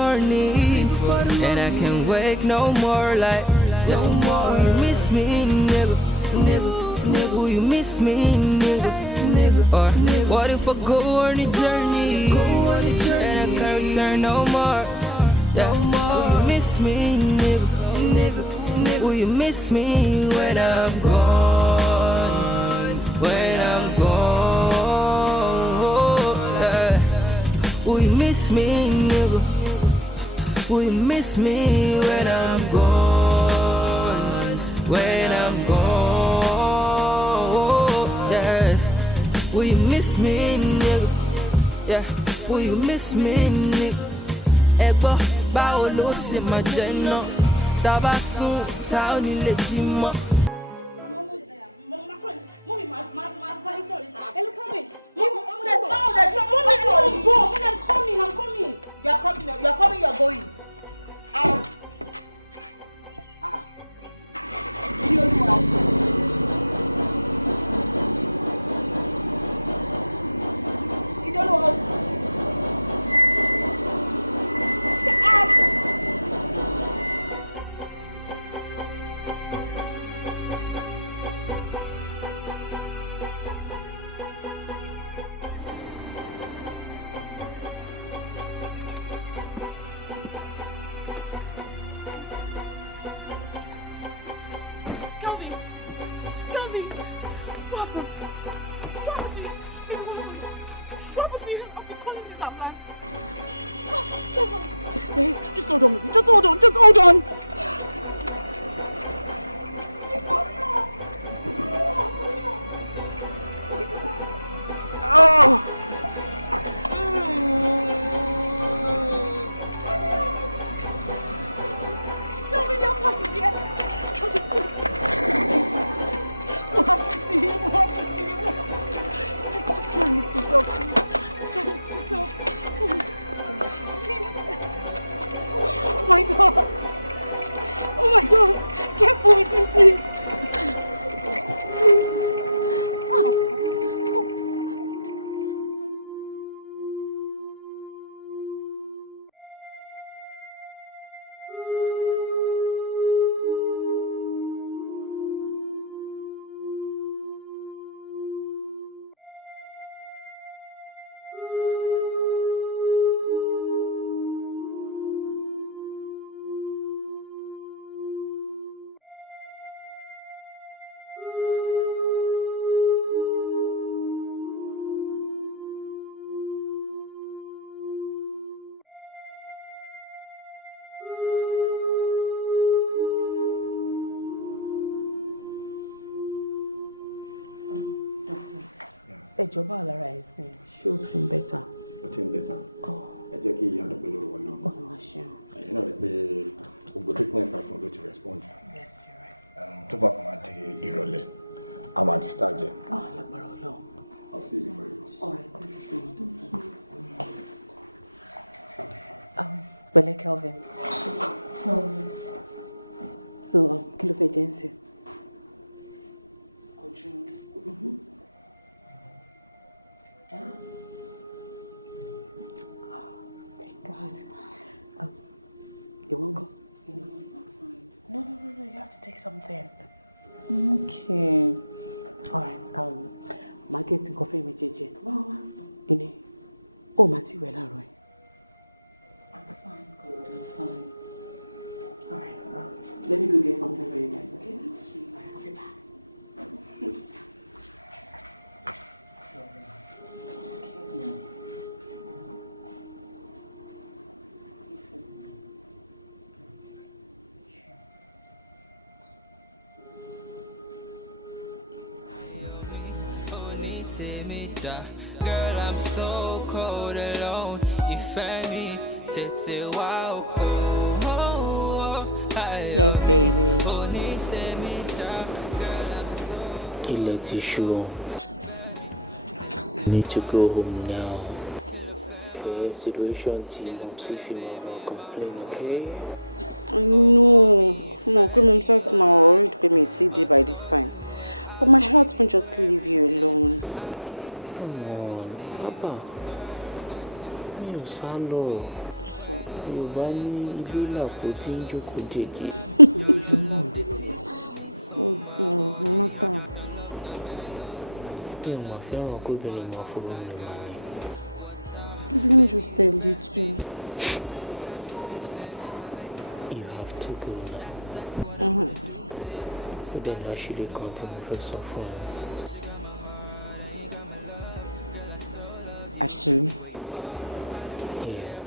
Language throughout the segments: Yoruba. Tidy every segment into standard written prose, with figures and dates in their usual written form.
morning, and I can't wake no more. Like no more. You miss me, nigga, nigga. Will you miss me, nigga, nigga? Or what if I go on a journey, and I can't return no more, no more? Will you miss me, nigga, nigga? Will you miss me when I'm gone? When I'm gone, will you miss me, nigga? Will you miss me when I'm gone? When I'm gone, yeah. Will you miss me, nigga? Yeah. Will you miss me, nigga? Ego, báwo ló ṣe máa jẹ́ náà? Taba soon, town in the gym. Mommy, I'm coming. You're coming, you're going. You don't know how. Just hold on. Oh. Tell me your what is here. What happened to you? Just try and lift yourself. Oh my God! Careful with me, please. Ẹjọ́ bá lára ẹ̀ sìn, ṣé ó ti ń bẹ́tà? Ó ti ń bẹ́tà. Ẹ jẹ́ kí ìyá lọ́pẹ́ lọ́wọ́ náà. Ọ̀nà ṣeun. Ẹ̀yin náà rí pé gbogbo treatment kan fún ló ti response. Yes, you're right. Tó bá fún wa di ìrọ̀lẹ́, a máa discharge ẹ̀. Lágbára Ọlọ́run. I'll see you before you go. All right, thank you so much. Pẹ̀lẹ́ Kelvin. So, kí ló fẹ́ jẹ ń sè? Thank God. You won't go? No, you have to take something. Okay. All right, máa get nǹkan fẹ́ mi jẹ́jẹ́. Ini, ó máa ti wẹ̀ láàárọ̀ ẹ̀. I'm fine, God, I'm fine. All right, let me go get something for you guys, okay? I'll be back. Girl, I'm so cold alone. You find me, wow. Yes, baby. Let you show. Need to go home now. Okay, situation team, I'm see if you will complain, okay? I know. No, Mom said to my worried to me CD by this time. But my heart won't just leave you alone. Come on, Papa. Mi ò sá lọ. Yorùbá ní ilé làpò tí ń jókòó jèjì. Bó ṣe ń bọ̀ ń dé lọ́nà. Mọ́tà. Mi ò mà fẹ́ràn kóbìnrin máa fọwọ́ mi mà ní. Even just a little. You have to go now. Ó dẹ̀ láṣìírí kan tí mo fẹ́ sọ fún ẹ. Àṣírí. Yeah.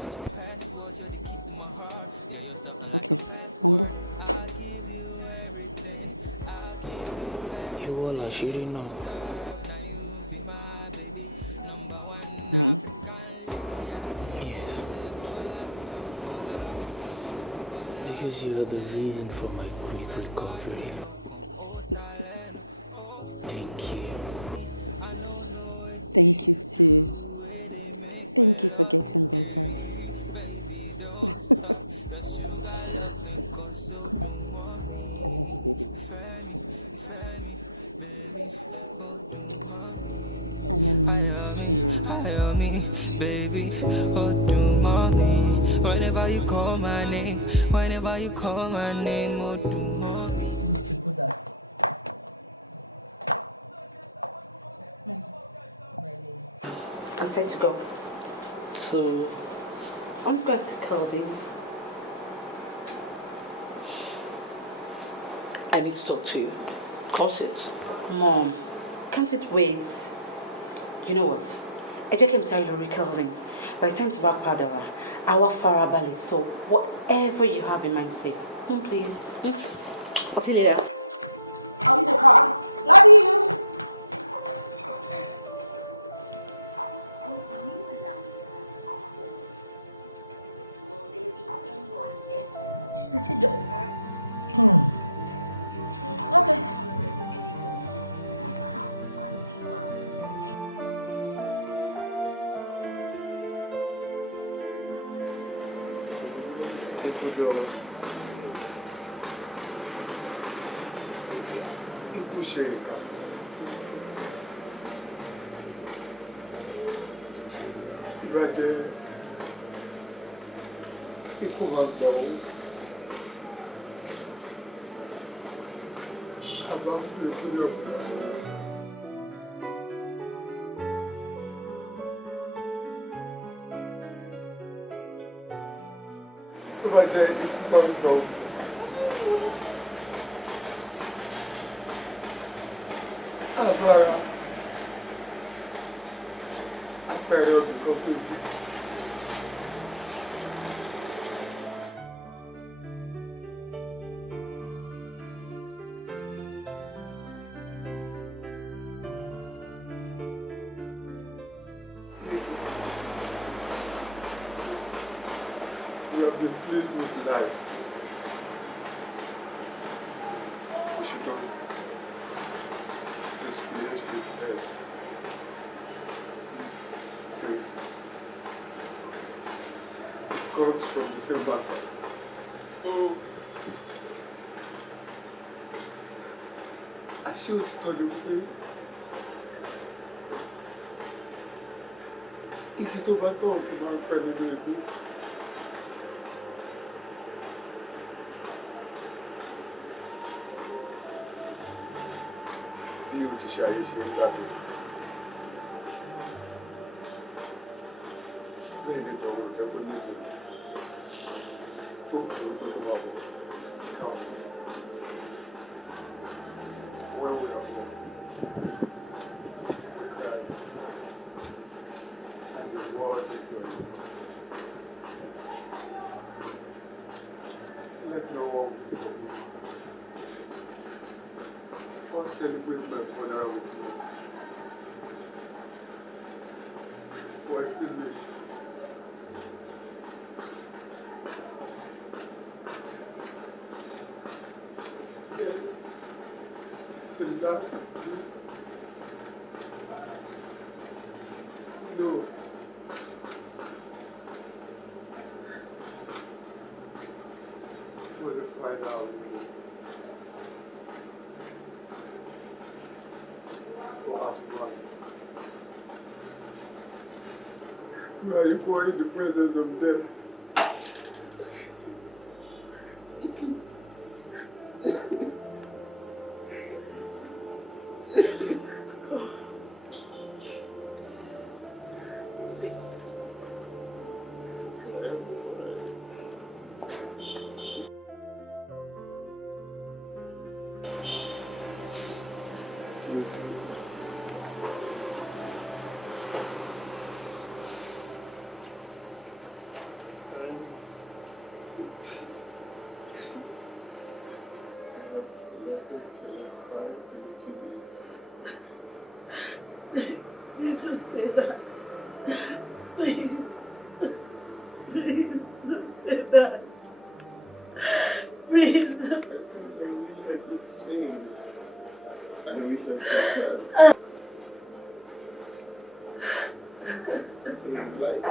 Okay, Mongbo. Ìwọ láṣìírí náà. Me? Yes. Because you are the reason for my quick recovery. Thank you. Thank you too. Thank you for getting better. I love you, baby. And I miss you. Baby, oh, do mommy. Whenever you call my name, whenever you call my name, oh, do mommy. I'm set to go. So, I'm just going to call, baby. I need to talk to you. Close it. Mom, can't it wait? You know what? I just came sorry to Kelvin. By the time to back Padua, our Farabal is so whatever you have in mind, say. Please. I'll see you later. I'll use your car. Love you. Okay. Ikú ṣe ìkà. Ìbá jẹ́ ikú máa gbà owó. A bá fún ikú ní ọ̀pọ̀. Ìbá jẹ́ ikú máa gbà owó. Agbára àpẹẹrẹ ọdún kan fún ikú. We have been pleased with life. We should not displace with head. Since it comes from the same master. Àṣé òtítọ́ ni wípé igi tó bá tọ̀ kò máa ń pẹ́ nínú igbó. Bí òjíṣẹ́ ayé ṣe ń gbàgbé. Bẹ́ẹ̀ ni tọ̀wọ̀ jẹ́ kó ní ìsinmi. Tó kúrò pé kó máa bọ̀ káwọn. When we are home, we cry. And the world rejoices. Let no one be for me. First celebrate my funeral with me. For I still live. Stay the last sleep. No. For the final weekend. Or as one. Where are you going in the presence of death? Please don't say that. Please. Please don't say that. Please. I wish I could sing. I wish I could dance. Sing like.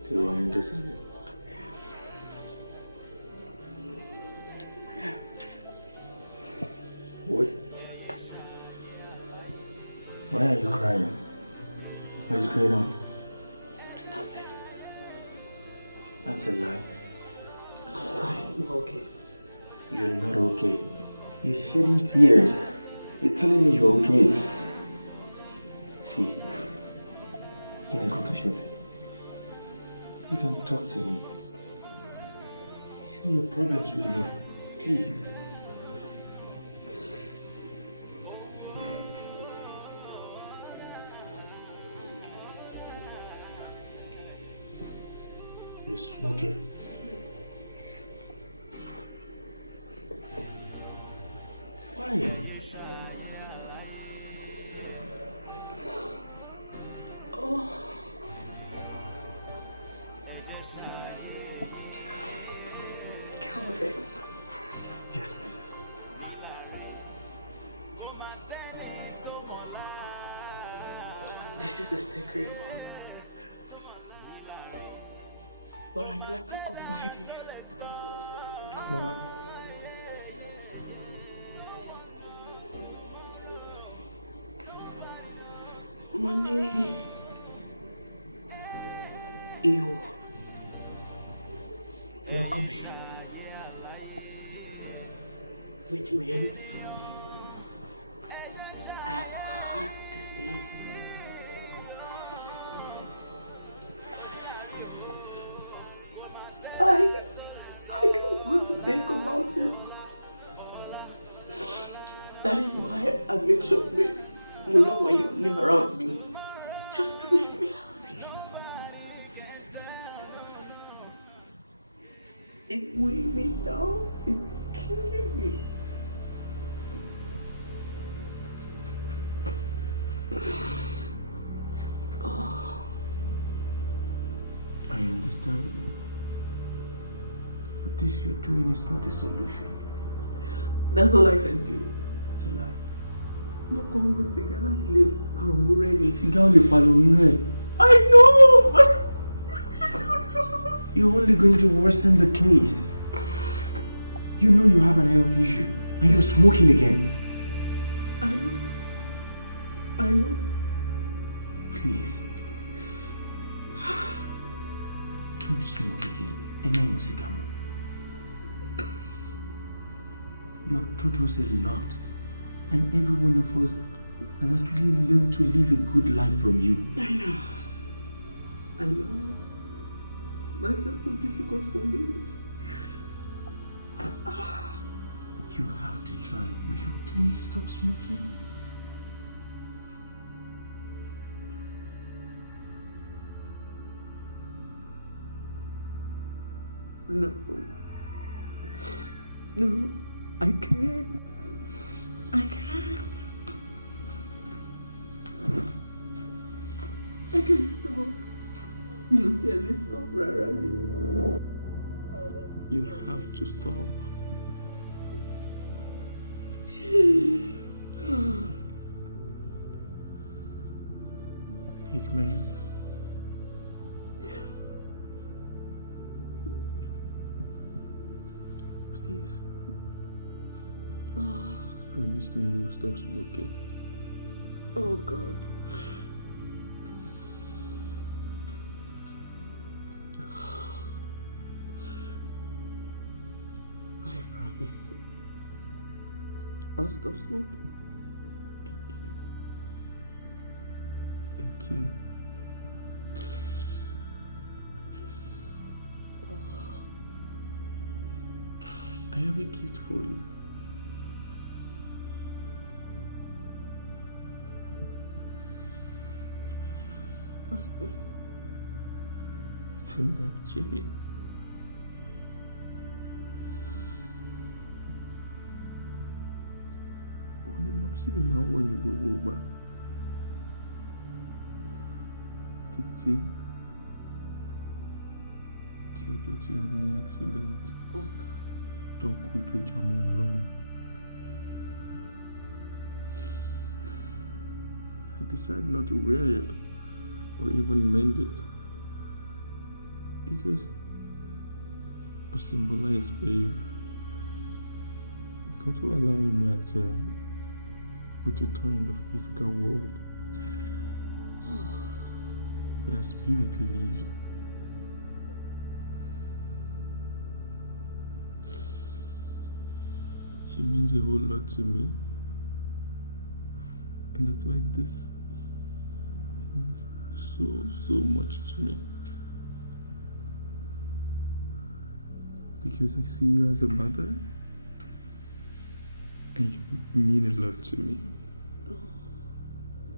So I'm deciding. What? Why are you crying? What is going on? That's a lie. I'm fine. I'm okay. You're not okay. You're shedding tears. You're telling me you're okay. See, in a condition, you can talk to me. Share your problems with me, please. You're smoking. Why? Calvin. Yes, please. This is a secret. But I'd like to confide in you. Come on. Money. You're coming. Which means I have heart disease. I don't want to think about it. That is why I make sure when you're around me, just to make me happy. It's weighing me down. It's killing me. I understand you. But this you're doing is not a solution. That's all I can do. That's a lie. Mo kàn go sìgá láti lè pàrònú rẹ̀ ni. Sìgá ò lè pàrònú rẹ̀. I know, but You're only going to worsen the case. You know you have an health issue and you're smoking again. I know. Please. Don't smoke again. And no more cigar more. You have taught us a lot. And every one of us has actually learned to live a good life from you. I know. But it's just so difficult for me. You have to try. Would you please stop smoking? No, I can't. I can't stop. You tell me stop, Rara. You have to stop. Hikmet. Please. Promise me you will stop smoking. Oh God. I promise. I'll stop smoking. Thank you. I have a gift for you. What's this? It's a neck chain. Only Mopsy be my one you go over. Títí tí ọjọ́ tí o ní accident. Oh God. Tó kú tó já mọ́ wọn lọ́rùn. I decided not to wear it or even mend it because it symbolizes pain. Come to allowing me at home, which is in the physical world. But our spirit lives. She means a whole lot to me. And that's why this means so much to me. Because I see you as a mother. And you mean a lot to me.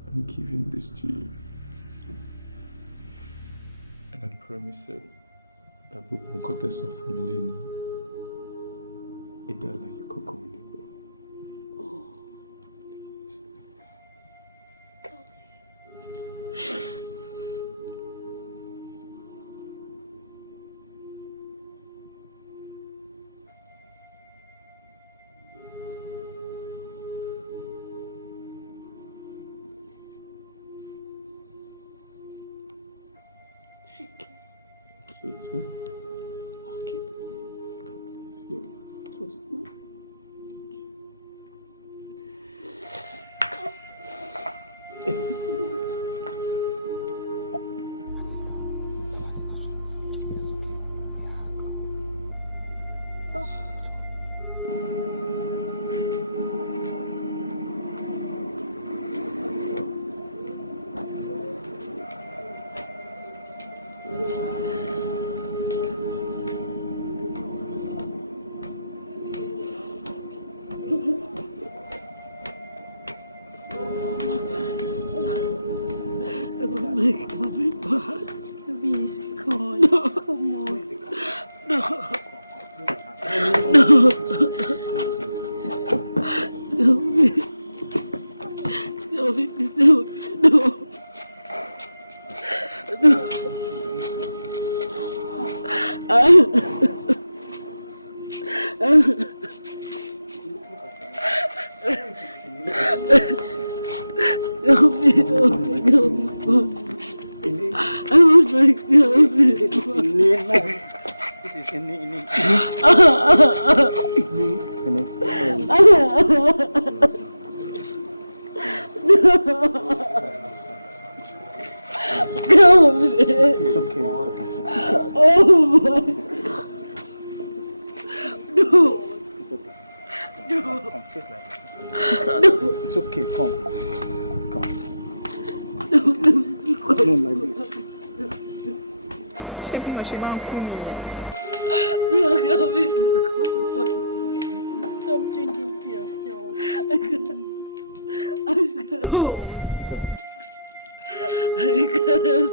I'm giving this to you. And I promise you that we won't cut us off from Millennium. Idala Yukoko. Please. Thank you. Okay. Trust me. It's okay. Oh my. No. It's okay. No. Come, face like this. No. It's okay, come. Come. No, No, like this. Ṣé bí mo ṣe máa ń kú nìyẹn? Stop drinking for yourself. I can't.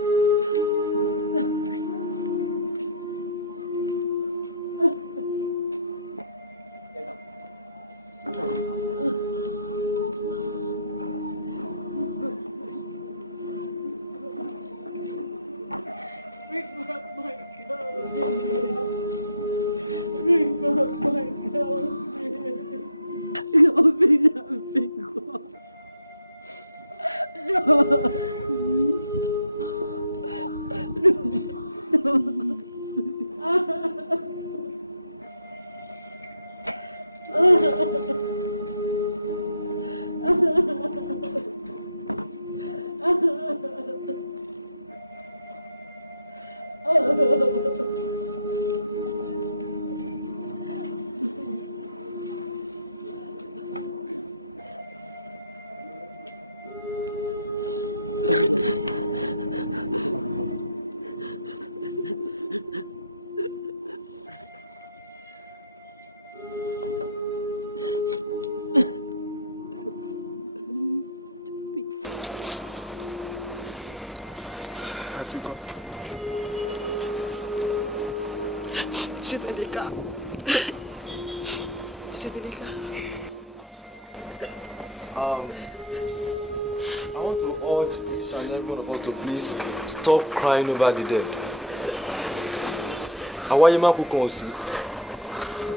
She's in the car. She's in the car. I want to urge each and every one of us to please stop crying over the dead. Àwa yìí máa kú kan sí.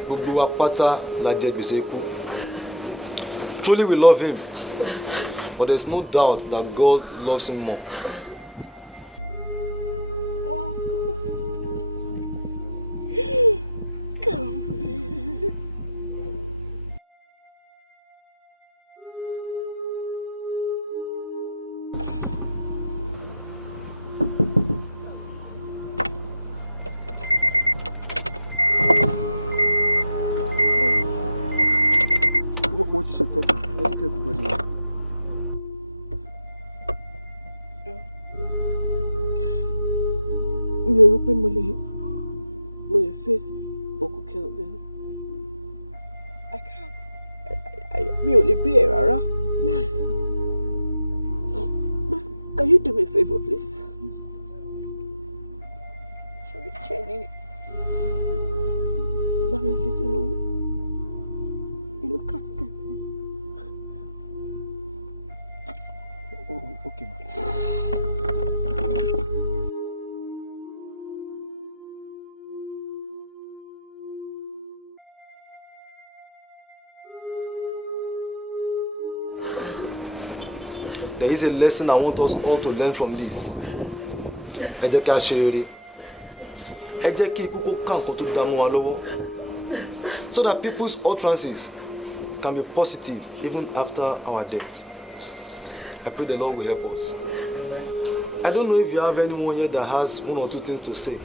Gbogbo wa pátá la jẹ gbèsè ikú. Truly we love him, but there's no doubt that God loves him more. ṣetán ta wọ́n ní kí everybody wà. Mi ò rò pé mo lè face òkú Kelvin. I can't. Mi ò lè bear rárá. Why? Please, can you do me a favor, please? Yes. Should we change? Let me fi sínú casket. Oh, okay, ma. There is a lesson I want us all to learn from this. Ẹ jẹ́ kí a ṣe rere. Ẹ jẹ́ kí ikú kó ká nǹkan tó dá mọ́ wa lọ́wọ́. So that people's utterances can be positive even after our death. I pray the Lord will help us. I don't know if you have anyone here that has one or two things to say.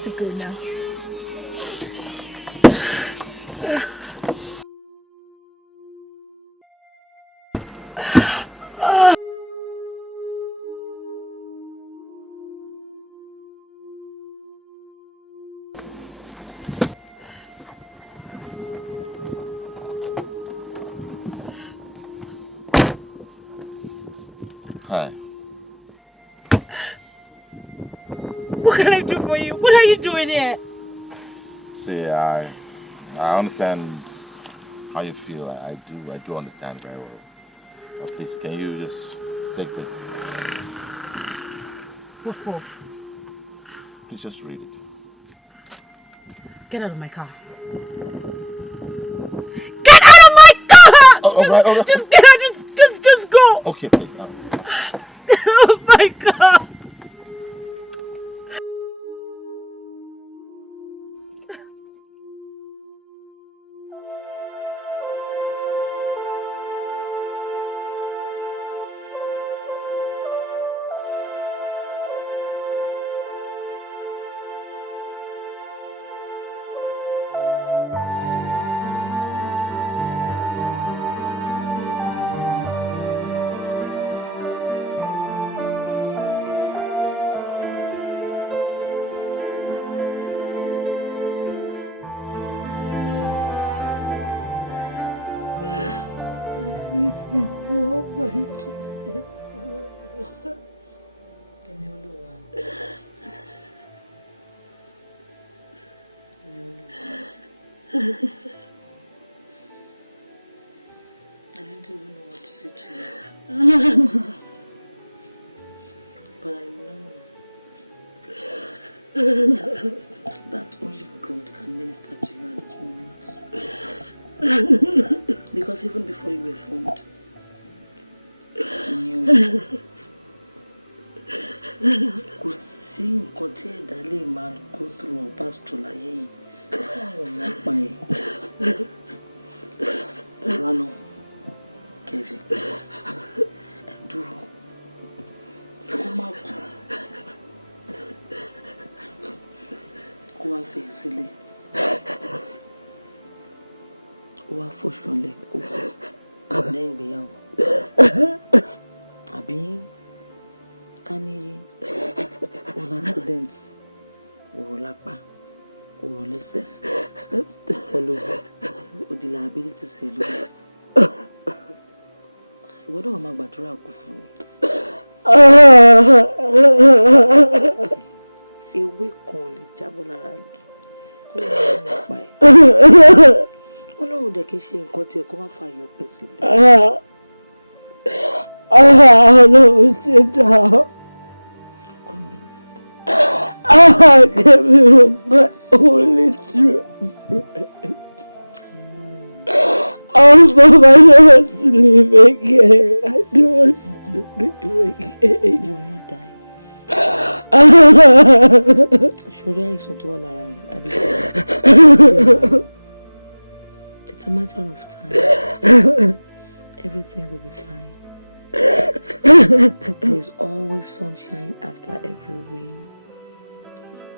To go now. Hi. What can I do for you? What are you doing here? See, I understand how you feel. I do understand very well. Please, can you just take this? What for? Please just read it. Get out of my car. Get out of my car! All right. Just get out. Just go. Okay, please. Oh my God. before my business. I don't even know what to say to you. But I know that only God can minister to you at this moment. Because even before you were formed, He knew you. Kò sí nǹkan tí ẹ̀dá lè máa go through or pass through láyé yìí. Àwọn ọmọ pa ẹ̀. Lánà, Kevin, dúró. Kó má kú. Kó wá fi ẹ́ sílẹ̀. Ó wá fòṣọlẹ̀ ó kú lẹ́yìn ìgbéyàwó. Àbí ká ní all accident, ọ̀rọ̀ lápá, ọ̀rọ̀ lẹ́sẹ̀, ọlọ́gbọ́n, ó di liability sí ẹ lórí. Ìwọ náà máa gbàdúrà kú fún mi. Ewé kan lè jábọ́ lára igi, kó lè máa mú ọ̀pá ẹ̀. Ọlọ́run dẹ̀ kí n ṣe nǹkan tí ẹ kó má fa ìyọ̀pẹ̀ sílẹ̀. No, sit down. Kevin was my only true friend. But I don't want to live again. I don't want to live again. You will not die. Ṣorí àìsàn tó wà lára ẹ̀ àdìgbò. It's a matter of time. Everything will be fine. There's always sunshine after every rain.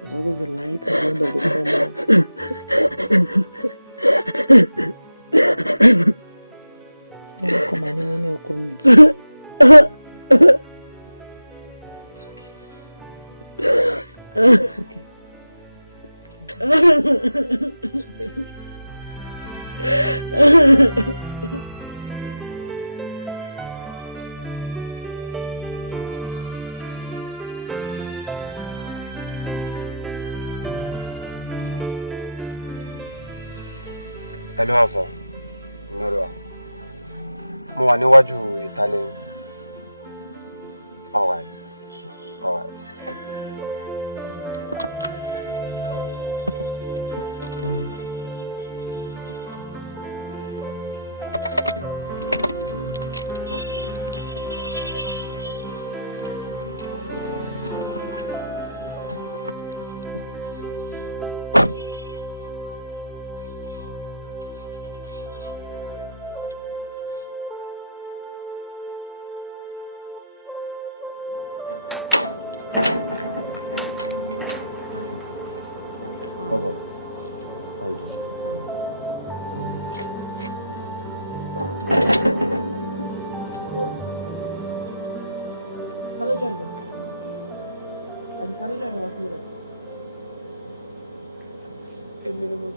There's always a light at the end of the tunnel. Come on, you come. It's okay. It's okay. Hello, Ava. Nora. Mo wà níwájú ìta lẹ́yìn. All right. All right.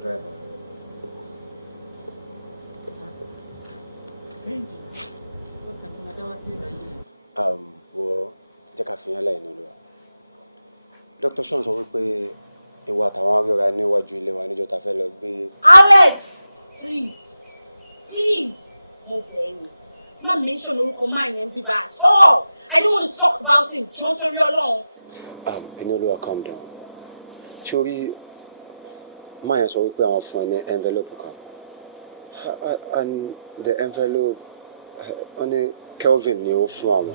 Driver. Well, jẹ́ ká fi yẹn lẹ́yìn Olúwa. Dr. Sean sọ wípé ìwà àtàwọn arẹ́ra níwájú ilé wa níjọ́ ta fẹ́ lọ gbé. Alex, please, mo bẹ̀ yín. Má mention orúkọ máa yẹn bí bá at all. I don't want to talk about him. Jọ̀ọ́ torí Ọlọ́run. Olúwa, calm down. Ṣorí máa yẹn sọ wípé àwọn fún ẹ ní envelope kan. And the envelope, wọ́n ní Kelvin ni ó fún àwọn.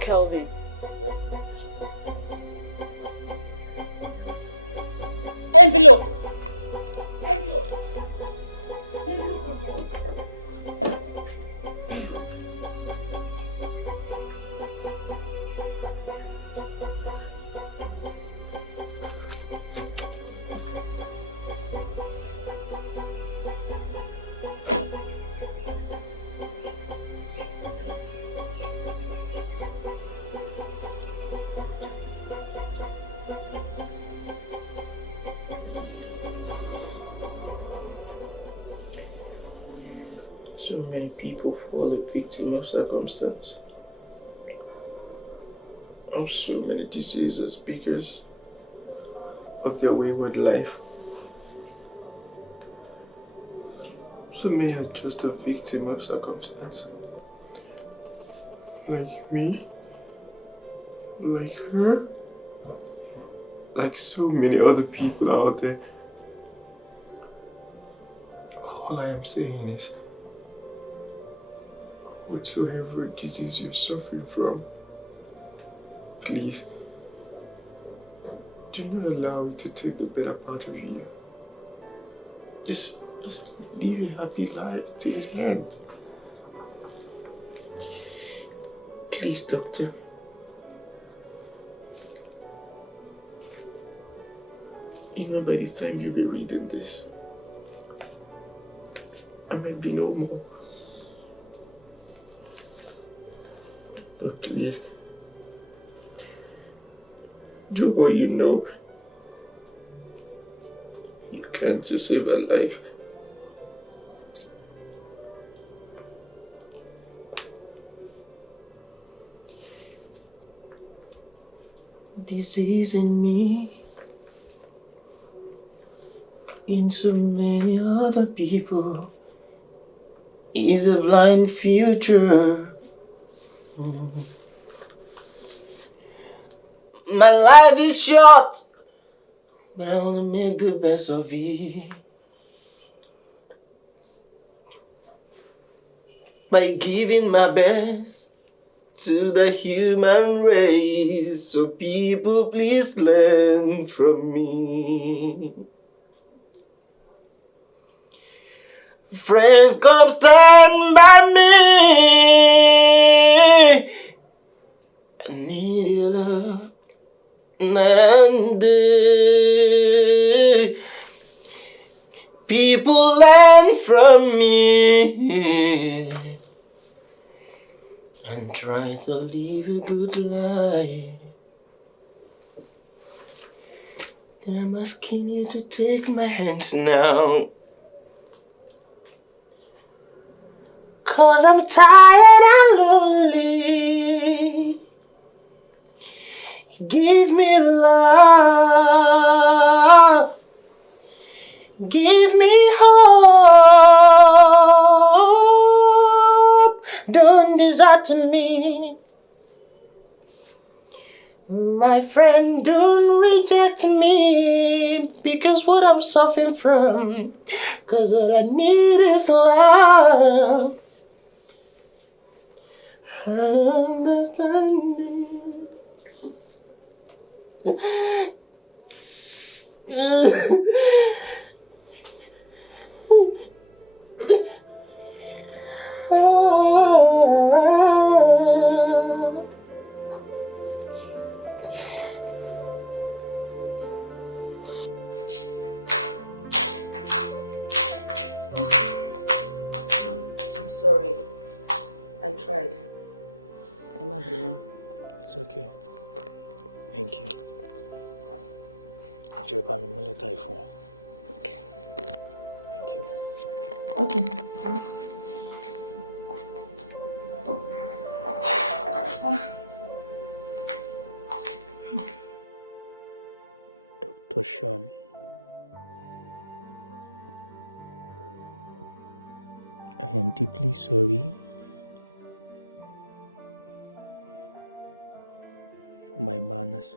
Kelvin. Envelope. So many people fall a victim of circumstance. Of so many diseases because of their wayward life. So many are just a victim of circumstance. Like me, like her, like so many other people out there. All I am saying is, whatsoever disease you're suffering from, please, do not allow it to take the better part of you. Just live a happy life till the end. Please, doctor. You know, by the time you'll be reading this, I might be no more. But please, do what you know you can to save a life. Disease in me, in so many other people, is a blind future. My life is short, but I want to make the best of it. By giving my best to the human race, so people please learn from me. Friends, come stand by me. I need your love night and day. People learn from me and try to live a good life. Then I'm asking you to take my hands now. 'Cause I'm tired and lonely. Give me love. Give me hope. Don't desert me. My friend, don't reject me. Because what I'm suffering from. 'Cause all I need is love. Understanding. I'm sorry. I tried. Emma, it's okay. Thank you. Okay. Thank you. Okay. Dr. Sean, I am deeply sorry for my manners.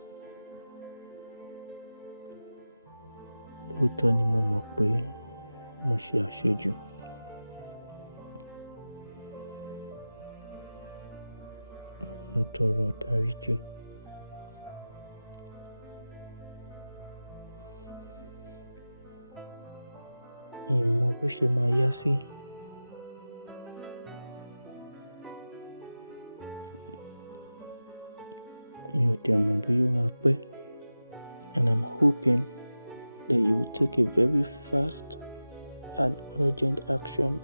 Lóòótọ́ ni mo mọ̀ pé mo ṣe àṣejù. Mo tọrọ ìdáríjì. Mi ò mọ bó ṣe máa yá sí. Mi ò dẹ̀ mọ̀ bóyá ó máa pẹ́. And I'm hoping that you will take a very fast and urgent action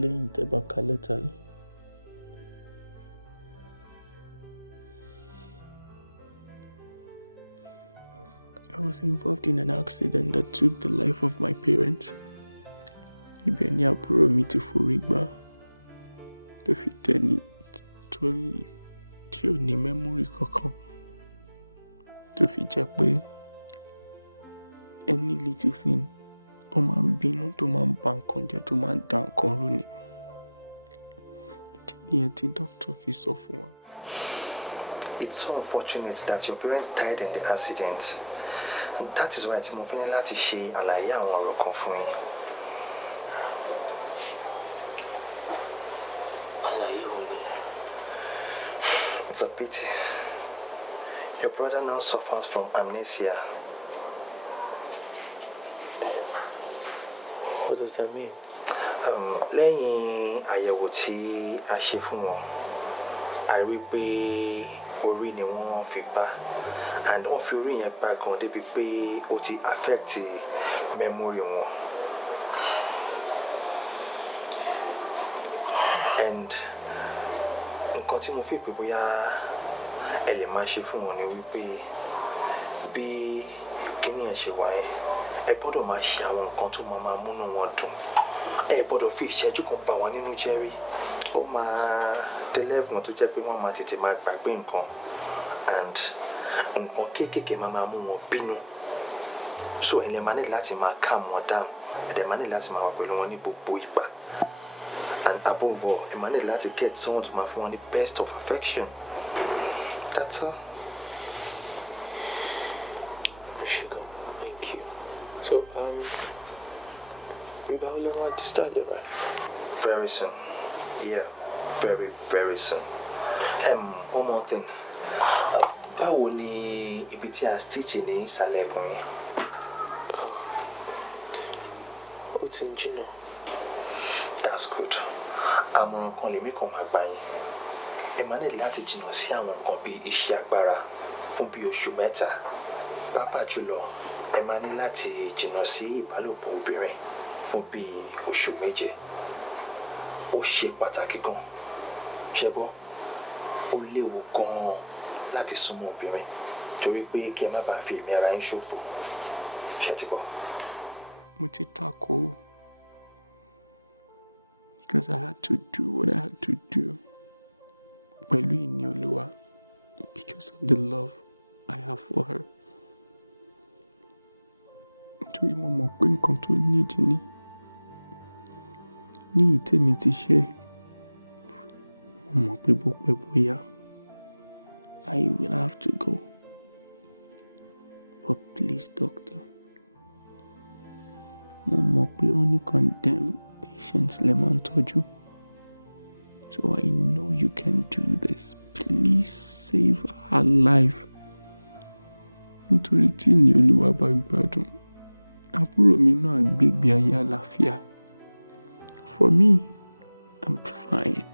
lẹ́yìn tẹ́ bá ka lẹ́tà yìí. I was involved in an accident that took the life of my parents. ibẹ̀ ni àbúrò mi ti forí gbá tó fi tẹni tí ò ní mẹ́mórì kankan tó fi jẹ́ pé any little thing ó máa ń bínú tó máa ń ba nǹkan jẹ́ tó máa ń da nǹkan rú ni. Ìdí nìyẹn tí dókítà fi sọ fún wa. It's so unfortunate that your parents died in the accident. And that is why tí mo fi ní láti ṣe àlàyé àwọn ọ̀rọ̀ kan fún yín. Àlàyé wo ni? It's a pity. Your brother now suffers from amnesia. What does that mean? Lẹ́yìn àyẹ̀wò tí a ṣe fún wọn, a rí pé orí ni wọ́n fi pa, and wọ́n fi orí yẹn pa gan débi pé ó ti affect memory wọn. And nǹkan tí mo fi pé bóyá ẹ lè máa ṣe fún wọn ni wípé bí kíní ẹ̀ ṣe wà yẹn, ẹ gbọ́dọ̀ máa ṣe àwọn nǹkan tó máa múnú wọn dùn. Ẹ gbọ́dọ̀ fi ìṣẹ́jú kan bà wọ́n nínú jẹ́ rí. Ó máa tẹ́lẹ̀ fún wọn tó jẹ́ pé wọ́n máa tètè máa gbàgbé nǹkan, and nǹkan kéékèèké máa mú wọn bínú. So ẹ lè máa ní láti máa calm wọn down. Ẹ dẹ̀ máa ní láti máa wà pẹ̀lú wọn ní gbogbo ìgbà. And above all, ẹ máa ní láti get someone to máa fún wọn ní best of affection. That's all. Sugar, thank you. So, báwo ló wá discharge ẹ báyìí? Very soon. Yeah, very, very soon. One more thing. Báwo ni ibi tí a stitch ní ìsàlẹ̀ ẹ̀gbọ̀n yẹn? Ó ti ń jìnnà. That's good. Àmọ̀ràn kan lèmi kan máa gbà yín. Ẹ máa ní láti jìnnà sí àwọn nǹkan bíi iṣẹ́ agbára fún bíi oṣù 3. Pàápàá jùlọ, ẹ máa ní láti jìnnà sí ìbálòpọ̀ obìnrin fún bíi oṣù 7. Ó ṣe pàtàkì gan. Ṣé gbọ́? Ó léwu gan láti súnmọ́ obìnrin torí pé kí ẹ má bàa fi ẹ̀mí ara yín ṣòfò. Ṣé ti gbọ́? Mo ti takò, because I had to do what I had to do pẹ̀lú ìní Olúwa, because of the love I have for her. Nítorí mo mọ̀ pé nǹkan tó nídìí ní ìtẹ́mi ti ṣe, mo mọ̀ pé bó pẹ́ bóyá I will have to go. But please, doctor, mo mọ̀ pé only condemned patients lè máa ń tọ́jú. So I know you can do this. Please save her life. Nítorí tí ìní Olúwa bá gbádùn, àbúrò mi náà gbégbé ayé àlàáfíà. For me, I'm fine.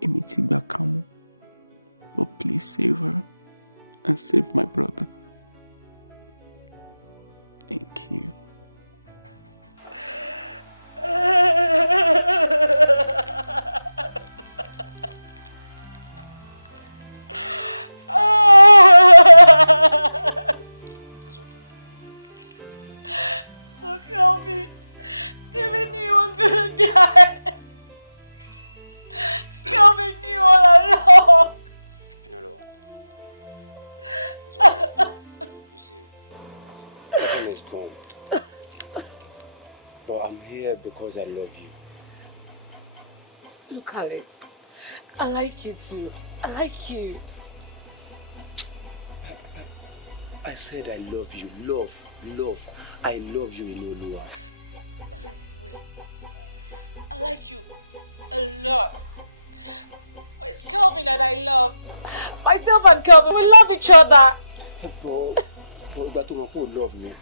Èmi ti gbà kámú. But please save her and save my brother. Thank you. So Kelvin, Kelvin knew he was gonna die. Kelvin knew all along. You know what? You see, Kevin is gone. But I'm here because I love you. Look, Alex, I like you too. I like you. I said I love you. Love. I love you, Inolua. Alex, wait. I like you a lot. It's Kelvin that I love. Myself and Kelvin, we love each other. Hey, bro, but you don't love me.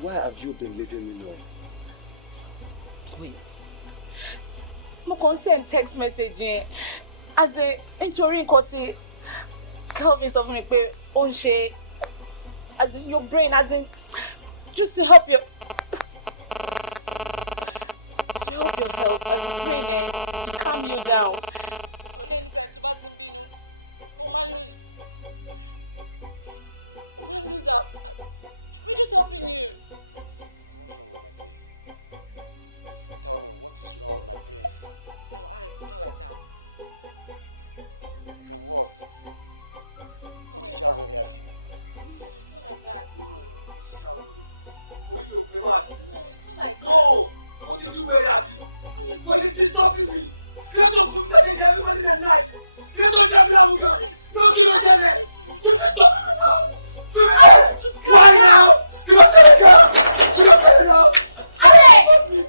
Why have you been leaving me now? Wait. Mo kàn send text message yẹn as in nítorí nǹkan tí Kelvin sọ fún mi pé ó ń ṣe, as in your brain, as in just to help your health, as in brain to calm you down. Only anytime tó bá ti ń bínú, ó máa lose out. We're just helping you. What's wrong with my brain? Tell me, what is wrong with my brain? No, Alex, it's not like that. For what? What is your way, Abby? No, it's not like that. What is your way? Oh, you know, man. No, it's not like that. No! What did you wear, Abby? Why are you disturbing me? Can't you put message every morning and night? Can't you tell me that we go? No, you don't say that. You disturbing me now. Why now? You don't say that now. You don't say that now. Alex! Me.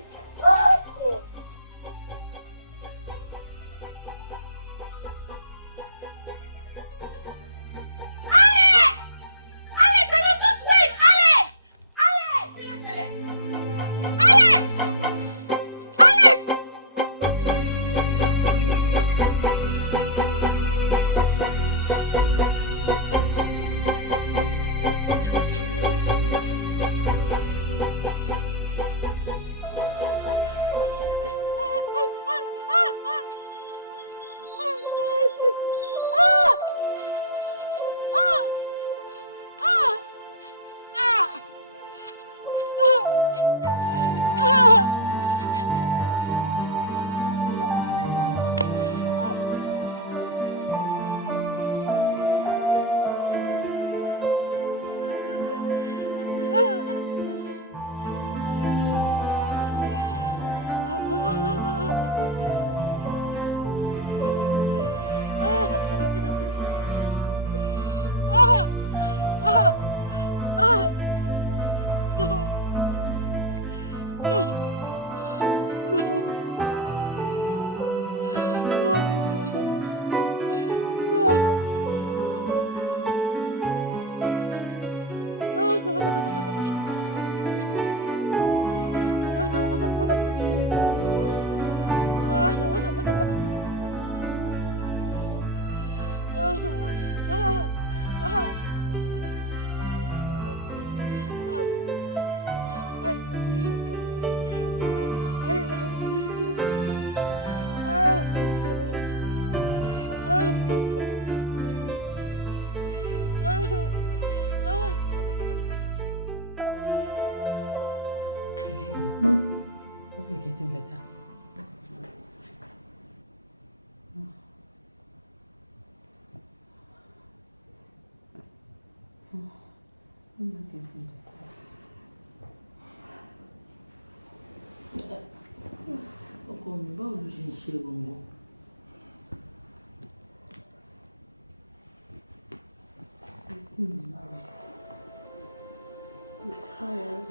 I'm tired.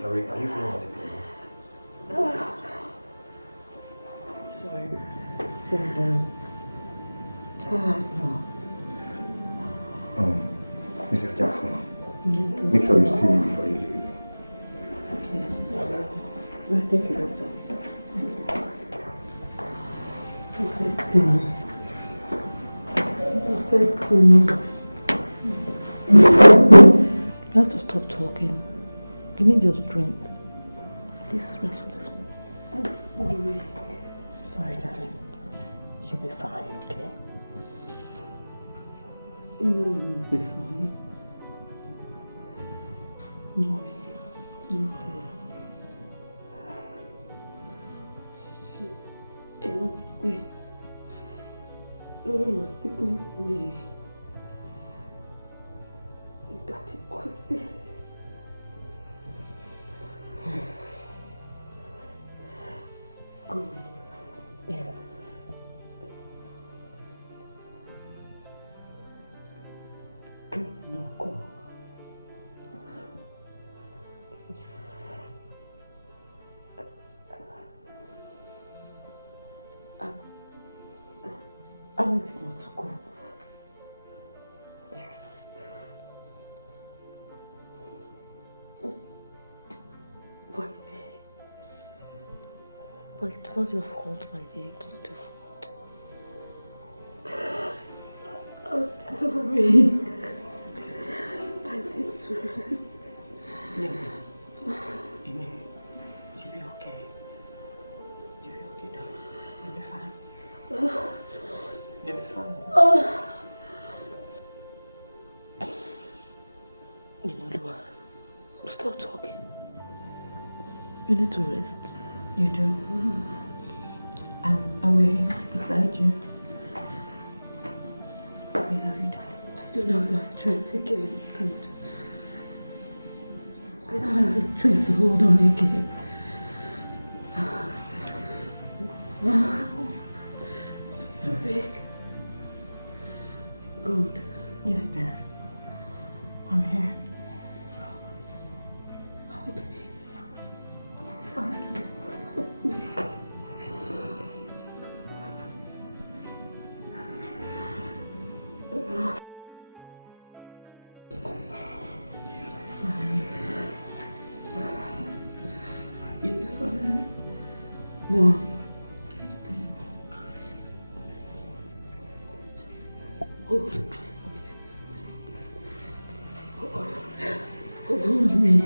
Sorry, are you feeling on the pillow? Sorry. Sorry. Tired now. Mrs. Jackson, make sure you see me before you leave. Okay. Thank you, doctor. Thank you. First see me. First see me. You have to stop talking. You need your strength. Please rest. I'm sorry. Sorry, darling. You'll be fine, okay? You'll be fine. Mommy. It was me. Your sickness me. That it was it. Good. Yes. Good. No, go. Alex not to go. But it's not your fault, my dear. It's not your fault. I'm sorry. I need to rest. Amy, you'll be okay. You'll be okay, darling. You'll be fine. You'll be fine. You know, Lua, stop talking. You need to rest. You do. I'm away beside you. I love you, darling. I don't have the strength again. I don't have the strength to hold on again. It's so big. Good. Yes, dear. I'm here. Hold me. More. Hold me.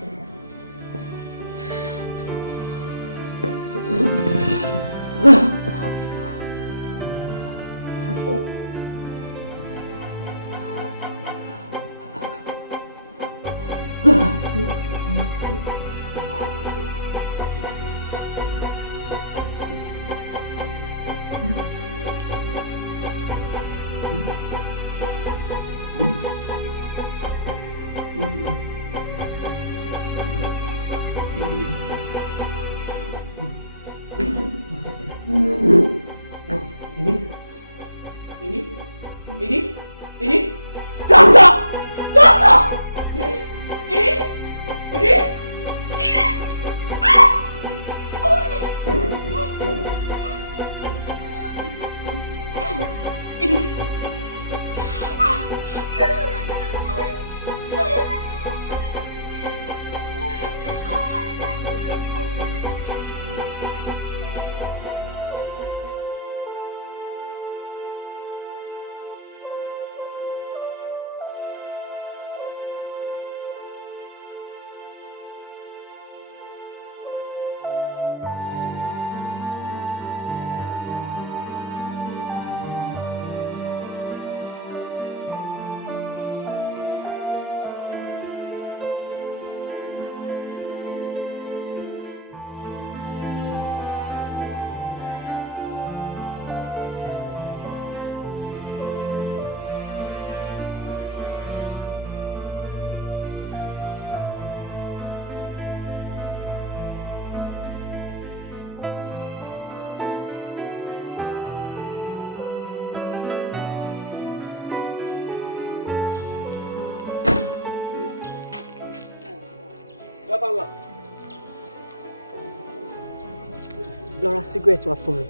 Laura, cigarette wà fún mi.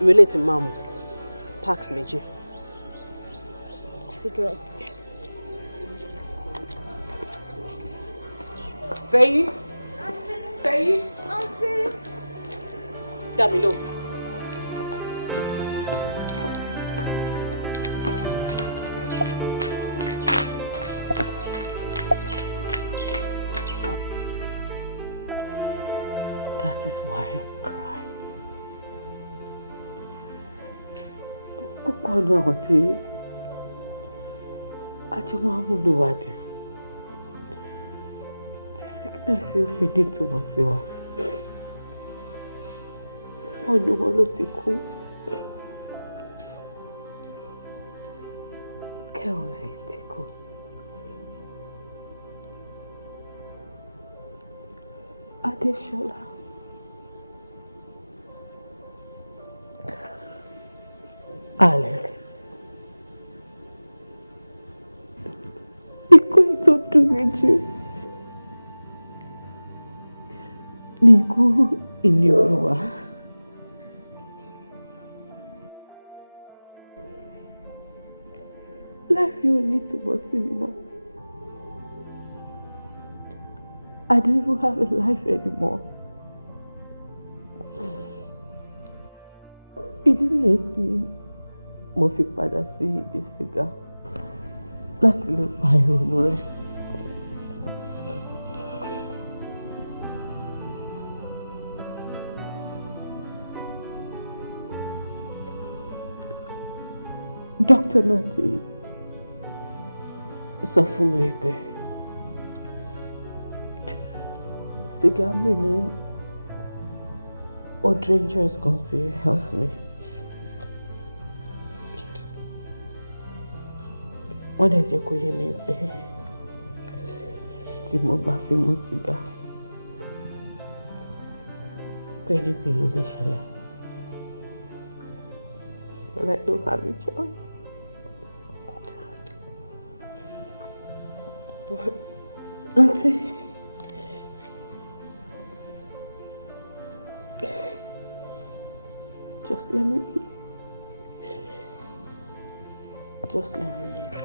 Relate to Mamu. Packs méjì. Cigarette. Yes. Fẹ́yí. Fẹ́yí. Auntie. Dá mi lóhùn. That is why I'm crying. Púpọ̀ nínú àwọn tí àjọ máa ń múnú wa dùn. Tí sickness yóò fi ní ìtumọ̀ sí wa. Ọ̀nà wọn ló ti kú. Kelvin ti kú. Adéṣọlá. Alex. Ikú tó dùn mí jù ní ikú ìní Olúwa. Life you need to be cinema. I don't even have a life anymore. Ìdí nìyẹn tí mo fi padà sí ìdí sìgá láti lè pa ìrònú rẹ̀. Dr. Noti sọ fún mi pé sìgá mímu ó dangerous gan sí health mi. Wọ́n dẹ̀ jẹ́ kó yé mi pé tí mo bá fi mu sìgá pé anything ló lè ṣẹlẹ̀. But I don't have a choice. But, Auntie, just let me be. Just let me be.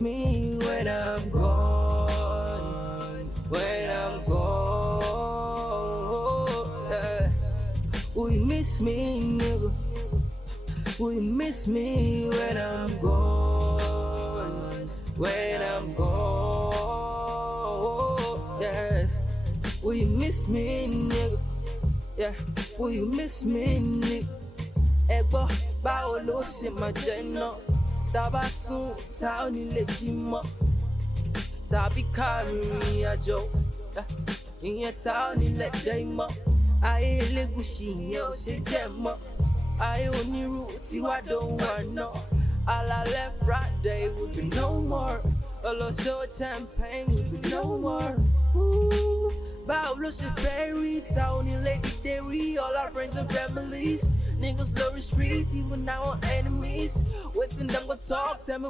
Me when I'm gone, when I'm gone. Will you miss me, nigga? Will you miss me when I'm gone, when I'm gone? Yeah. Will you miss me, nigga? Yeah. Will you miss me, nigga? Ebo, báwo ló ṣe máa jẹ́ náà? Tàbá sùn tá ò ní lè jí mọ́ tàbí kárìn àjò ìyẹn tá ò ní lè dé mọ́ ayé elégùṣì ìyẹn ò ṣe jẹ́ mọ́ ayé onírú tí wàá dóhùn àná alálẹ̀ Friday will be no more ọlọ́ṣọ́ champagne will be no more. Báwo ló ṣe fẹ́ rí ta ò ní lè dìde rí all our friends and families niggas know the streets even our enemies wetin dem go talk tell me.